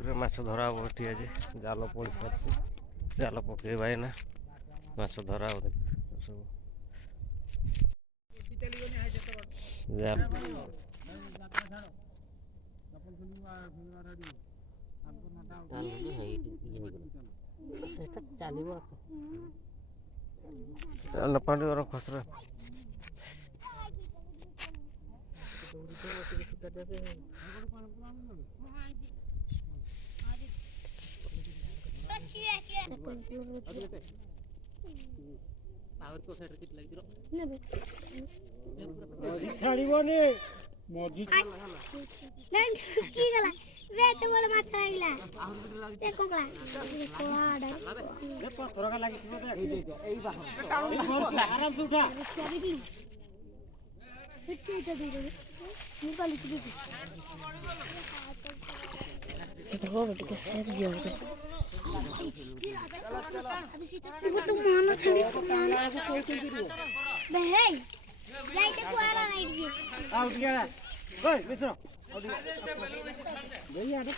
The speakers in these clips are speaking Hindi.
ପୋଖରୀରେ ମାଛ ଧରା ହେବ ଏଠି ଆଜି। ଜାଲ ପଡ଼ି ସାରିଛି, ଜାଲ ପକେଇବା ଏଇନା, ମାଛ ଧରା ହେବ ସବୁ। ପାଣି ଖସରା ଛାଡ଼ିବନି ମଝି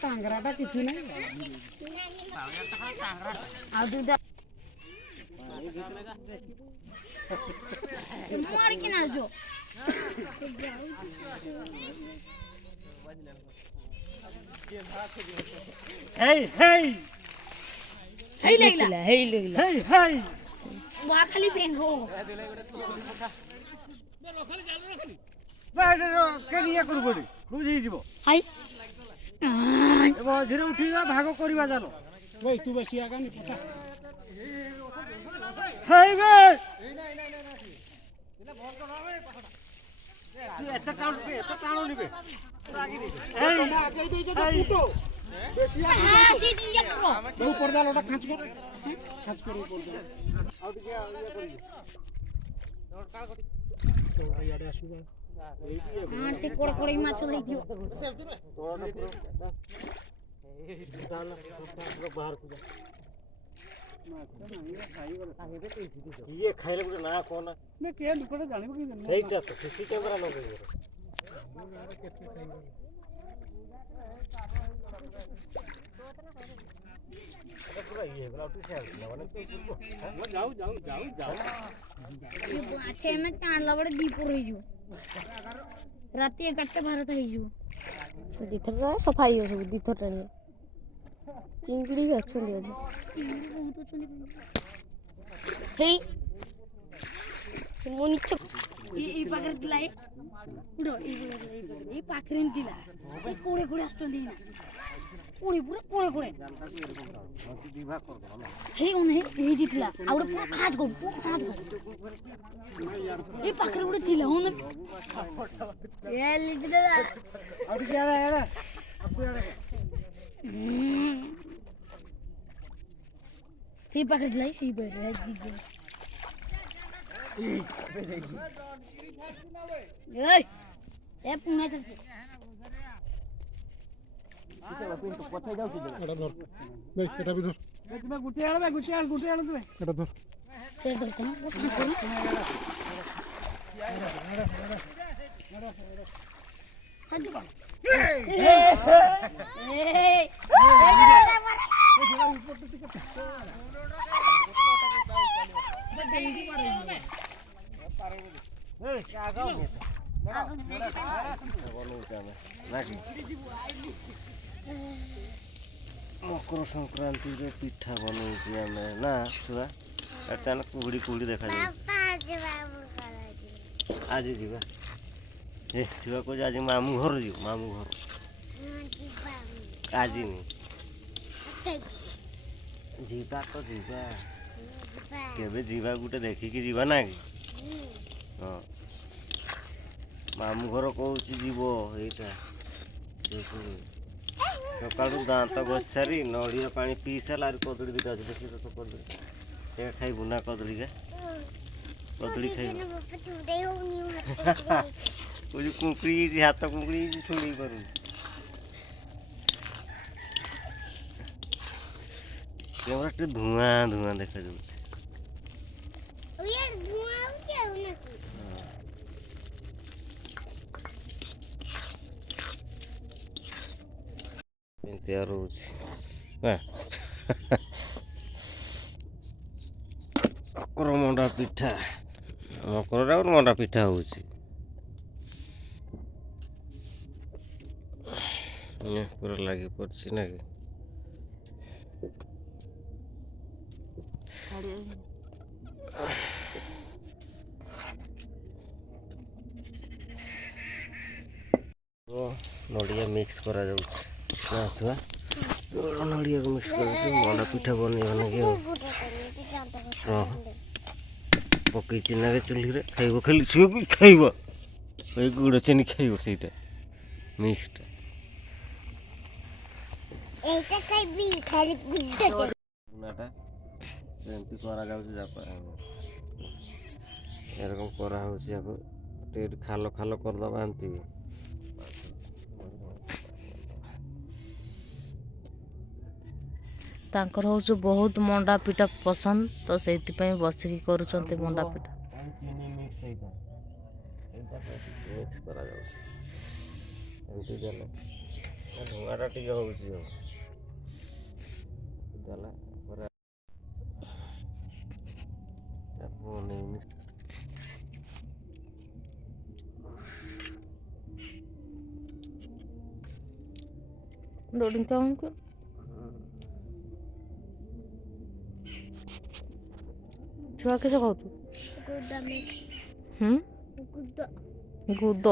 टांगराटा किसी नहीं Hey, hey! Hey, Leila! Hey, Leila! Hey, hey! Wah, kali bengo. Baik, kalian kuru beri, buji jibo. Hai. Eba, jere uthi na bhago kori bajalo. Wei, tu besi aga ni pota. Hey, hey! Eta kaano ni be. Hey, agai dei je puto. सीधी ये करो मैं ऊपर डाल ओटा खींच कर ऊपर डाल आउट गया ये करिए और का करी तो याडे आसुबा हां से कोड़ कोड़ माछ लई दियो तोड़ा डाल सब बाहर को ये खाइले गुटे ना कोन मैं के दुपड़े जानिबो कि सेटा तो सीसी कैमरा लगे अच्छे में कांडला बड़े दीपुर है जो राती एक कट्टे भारत है जो दीथर का सफाई हो सब दीथर टने चिंगड़ी अच्छे दे दे चिंगड़ी बहुत अच्छे दे हे मोनी चप ये पकड़ दिलाए उड़ो ये पाकरेन दिला ये कोड़े कोड़े अस्टो दिला कोड़े पूरा कोड़े कोड़े हे उन्हें ये दिखला और पूरा खाज गो ये पकड़ उड़े दिला उन्हें ये लिख दे अब क्या रहा है ना अब क्या रहा सी पकड़ दिलाई सी पे है दिख गया ये पुणे चलते एटा धर भाई एटा भी धर मैं गुटे आड़ तू एटा धर ते धरते ना हां जी मकर संक्रांति रे पिठा बनौची आमे ना छुआ एटा ना कुहड़ी कुहड़ी देखा जाय आज जीवा ए छुआ को आज मामू घर जीव मामू घर आज नहीं जीवा तो जीवा केबे जीवा गुटे देखि कि जीवा ना कि हां मामू घर कहूँ जीव एटा सकालू दाँत घोष सारी नड़िया पानी पी सारा कदली दुटा अच्छे देखिए तो कदली खाइबू ना कदली का कदली खाइबू कुंकुड़ी हाथ कुंकुड़ी छुड़ी पार कैमरा धुआं धुआं देखा जाऊँ तैयार हो मकर मंडा पिठा मकर मंडा पिठा हो पूरा लगी पड़ी ना कि नड़िया मिक्स करा छुआ नड़िया को मिक्स कर मंडा पिठा बन पकई चिना चुल्ही खाइब खाली छुआ भी खाइब गुड़ चीनी खाइब से मिक्सटा एमती करा एरकम करा खाल खाल करदबा एमती तांकर हूँ बहुत मंडा पिठा पसंद तो से बसिकी करुँच मंडा पिठा मिक्स करा धुआटा टे हो छुआ किस खाऊ गुद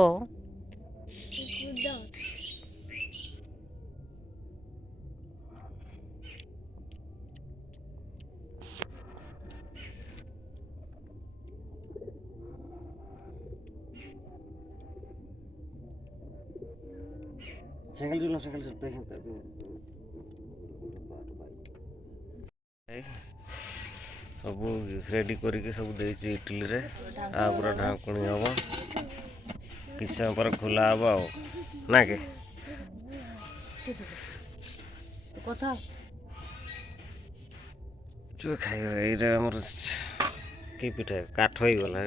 सिंगल चूल्हा सब रेडी करके सब देती इडली रे पूरा ढाकुणी हम किस समय पर खोला हम ना कि जो खाइब ये आमर कि पिठा काठ हो गला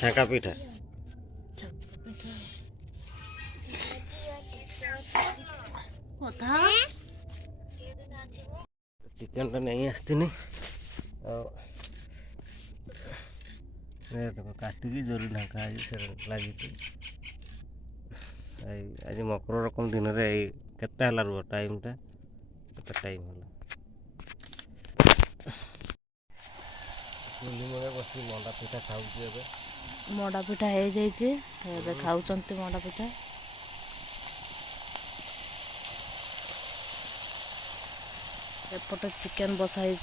छाका पिठा चिकेन टा नहीं आसतीनी देख काटिकी जोरी ढाका लगी आज मकर रकम दिन में केता रुह टाइम टा टाइम है बस मंडा पिठा खाऊ मंडा पिठा हो जाए खाऊ मंडा पिठा एपटे चिकेन बसाई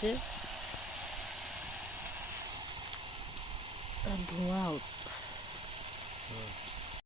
धुआं